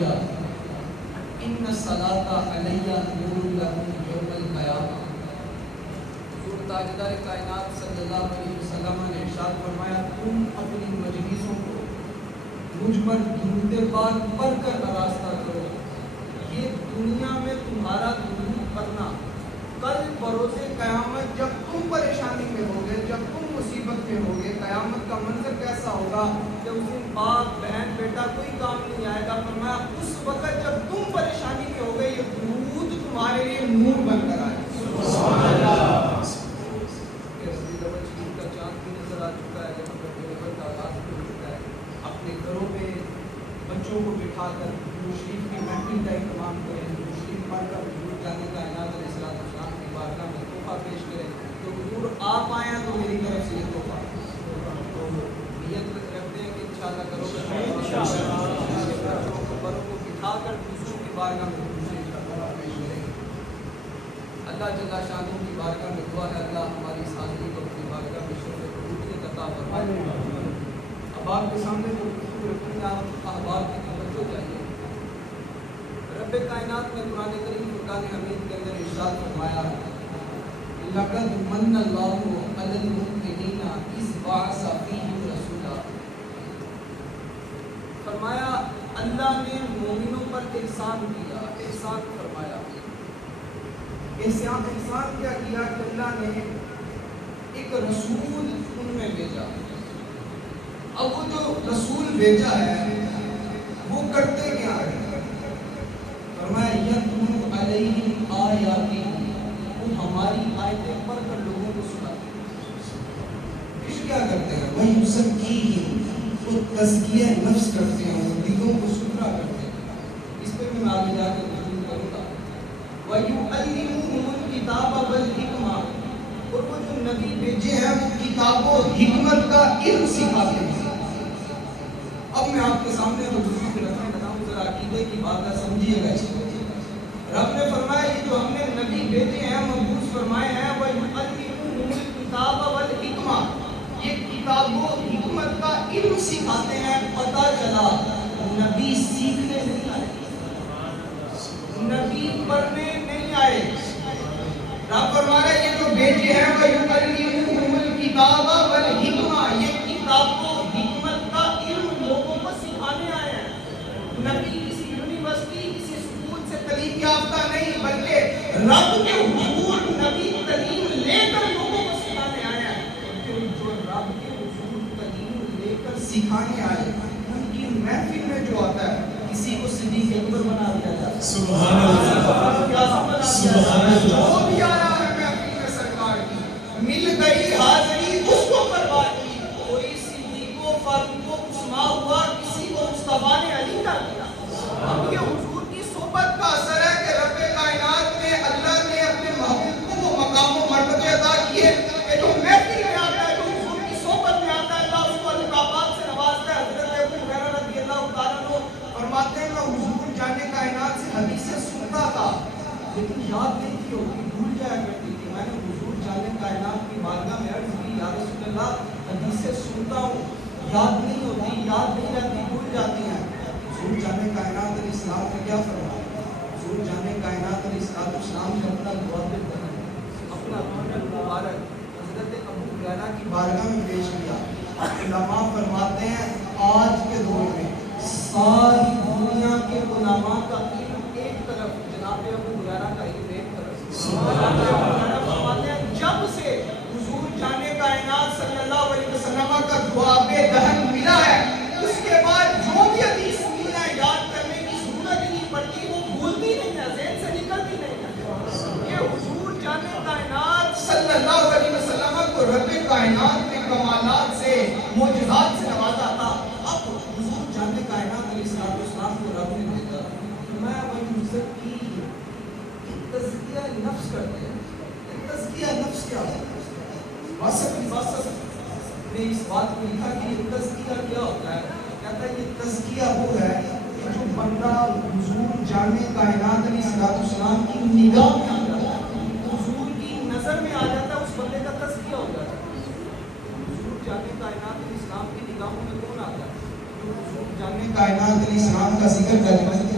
علیہ ان الصلاۃ علیہ نور لکم یوم القیامہ۔ حضور تاجدار کائنات صلی اللہ علیہ وسلم نے ارشاد فرمایا تم اپنی مجلسوں کو مجھ پر درود پاک پڑھ کر آراستہ کرو، یہ دنیا میں تمہارا درود پڑھنا کل بروز قیامت جب تم پریشانی میں ہوگے، جب تم مصیبت میں ہوگے، قیامت کا منظر کیسا ہوگا کہ اس دن باپ بہن بیٹا کوئی کام نہیں آئے گا۔ فرمایا اس وقت جب تم پریشانی میں ہوگے یہ درود تمہارے لیے نور بن کر آئے۔ سبحان اللہ۔ کا چاند بھی نظر آ چکا ہے، جب کا آغاز بھی ہو چکا ہے۔ اپنے گھروں پہ بچوں کو بٹھا کر درود شریف کی محفل کا اہتمام کریں، درود شریف پڑھ کر حضور جانے کائنات علیہ السلام کی بارگاہ میں تحفہ پیش کریں۔ تو حضور آپ آئے ہیں تو میری طرف سے یہ تحفہ تو نیت رکھتے ہیں کہ انشاءاللہ کرو بڑوں کو بٹھا کر دوسروں کی بارگاہ میں درود شریف کا تحفہ پیش کریں۔ اللہ جل شانہ کی بارگاہ میں دعا ہے اللہ ہماری اس حاضری کو اپنی بارگاہ میں شرف قبولیت عطا فرمائے۔ اب آپ کے سامنے جو گفتگو رکھنی ہے آپ احباب کی توجہ چاہیے۔ رب کائنات نے قرآن کریم فرقان حمید کے اندر ارشاد فرمایا لقد من اللہ علی المؤمنین اذ بعث فیہم رسولا۔ فرمایا اللہ نے مومنوں پر احسان کیا، احسان فرمایا۔ احسان کیا کیا کہ اللہ نے ایک رسول ان میں بھیجا۔ اب وہ جو رسول بھیجا ہے وہ کرتے کیا ہے؟ فرمایا یتلو علیہم آیاتی، وہ ہماری آیتیں پڑھ کر لوگوں کو سناتے ہیں۔ پھر کیا کرتے ہیں؟ وَیُزَکِّیہم، وہ تزکیہ نفس کرتے ہیں، وہ دلوں کو ستھرا کرتے ہیں۔ اس پہ میں آگے جا کے وضو کروں گا۔ وَيُعَلِّمُهُمُ الْكِتَابَ وَالْحِکْمَةَ، اور وہ جو نبی بھیجے ہیں وہ کتاب و حکمت کا علم سکھاتے ہیں۔ اب میں آپ کے سامنے تو دوسری طرف میں بتاؤں، ذرا عقیدے کی بات ہے، سمجھیے گا اس کو۔ رب نے فرمایا یہ جو ہم نے نبی بھیجے ہیں مبعوث فرمائے ہیں وَيُعَلِّمُهُمُ الْكِتَابَ وَالْحِکْمَةَ، یہ کتاب و حکمت کا علم سکھاتے ہیں۔ پتہ چلا نبی سیکھنے نہیں آئے، نبی پڑھنے نہیں آئے۔ رب فرما رہا ہے یہ جو بھیجے ہیں وَيُعَلِّمُهُمُ الْكِتَابَ وَالْحِکْمَةَ، یہ کتاب و حکمت کا علم لوگوں کو سکھانے آئے ہیں۔ نبی کسی یونیورسٹی کسی اسکول سے تعلیم یافتہ نہیں، بلکہ رب کے حضور نبی تعلیم لے کر لوگوں کو سکھانے آئے ہیں۔ کیونکہ جو رب کے حضور تعلیم لے کر سکھانے آئے ان کی محفل میں جو آتا ہے کسی کو صدیق اکبر بنا دیا جاتا ہے۔ سبحان اللہ، سبحان اللہ۔ وہ بھی آ رہا ہے محفل میں سرکار کی، مل گئی حاضری اس کو کروا دی، کوئی صدیق و فاروق و عثمان ہوا، کسی کو مصطفیٰ نے علی کر دیا۔ اب یہ حضور کی صحبت کا اثر ہے کہ رب کائنات نے اللہ نے اپنے محبوب کو وہ مقام و مرتبے عطا کیے کہ جو محفل میں آتا ہے، جو حضور کی صحبت میں آتا ہے، اللہ اس کو القابات سے نوازتا ہے۔ حضرت ابو ہریرہ رضی اللہ تعالیٰ عنہ فرماتے ہیں میں حضور جانے کائنات سے حدیثیں سنتا تھا لیکن یاد نہیں تھی ہوتی، بھول جایا کرتی تھی۔ میں نے حضور جانے کائنات کی بارگاہ میں عرض کی یا رسول اللہ حدیثیں سنتا ہوں، یاد نہیں ہوتی، یاد نہیں رہتی، بھول جاتی ہیں۔ حضور جانے کائنات علیہ السلام نے کیا فرمایا؟ حضور جانے کائنات علیہ السلام نے اپنا دعا اپنا مبارک حضرت ابو ہریرہ کی بارگاہ میں پیش کیا۔ علماء فرماتے ہیں آج کے دور میں ساری دنیا کے علماء کا علم ایک طرف، جناب ابو ہریرہ کا علم ایک طرف۔ فرماتے ہیں جب سے حضور جانے کائنات صلی اللہ علیہ وسلم کا جواب دہن ملا ہے اس کے بعد جو بھی حدیث سنی ہے یاد کرنے کی ضرورت ہی نہیں پڑتی، وہ بھولتی نہیں ہے، ذہن سے نکلتی نہیں ہے۔ یہ حضور جانے کائنات صلی اللہ علیہ وسلم کو رب کائنات نے کمالات سے معجزات سے نوازا تھا۔ اب حضور جانے کائنات علیہ السلام کو رب نے بھیجا، میں وہی عزت کی تزکیہ نفس کرتے ہیں۔ تزکیہ نفس کیا ہے؟ واسط نے اس بات کو لکھا کہ یہ تزکیہ کیا ہوتا ہے؟ کہتا ہے یہ تزکیہ وہ ہے کہ جو بندہ حضور جانے کائنات علیہ السلام کی نگاہ میں آ جاتا ہے، حضور کی نظر میں آ جاتا ہے، اس بندے کا تزکیہ ہو جاتا ہے۔ حضور جانے کائنات علیہ السلام کی نگاہوں میں کون آتا ہے؟ جو حضور جانے کائنات علیہ السلام کا ذکر کرنے